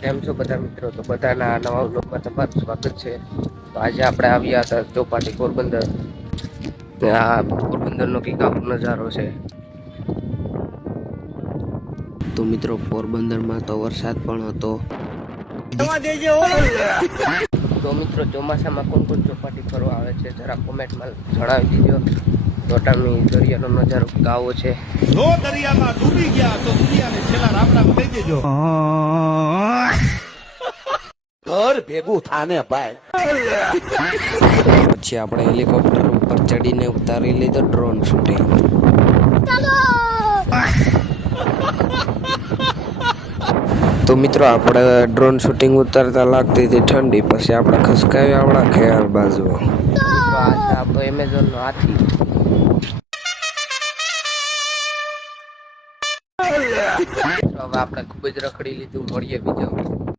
કેમ છો બધા મિત્રો? તો બધાના નવા વ્લોગમાં તમારું સ્વાગત છે. તો આજે આપણે આવ્યા હતા ચોપાટી પોરબંદર. આ પોરબંદરનો કંઈક આવો નજારો છે. તો મિત્રો પોરબંદરમાં તો વરસાદ પણ હતો. તો મિત્રો ચોમાસામાં કોણ કોણ ચોપાટી ફરવા આવે છે જરા કોમેન્ટમાં જણાવી દીજો. ટોટાલની દરિયાનો નજારો આવો છે. જો દરિયામાં ડૂબી ગયા તો દુનિયાને છેલ્લા રામ રામ કહી દેજો. ઘર ભેગું થાને ભાઈ. પછી આપણે હેલિકોપ્ટર ઉપર ચડીને ઉતારી લીધો ડ્રોન શૂટિંગ. તો મિત્રો આપણે ડ્રોન શૂટિંગ ઉતારતા લાગતી હતી ઠંડી, પછી આપણે ખસકાવ્યા આપણા ખેર બાજુ. આપણો એમેઝોનનો હાથી. હવે આપણે ખૂબ જ રખડી લીધું. મળીએ બીજો.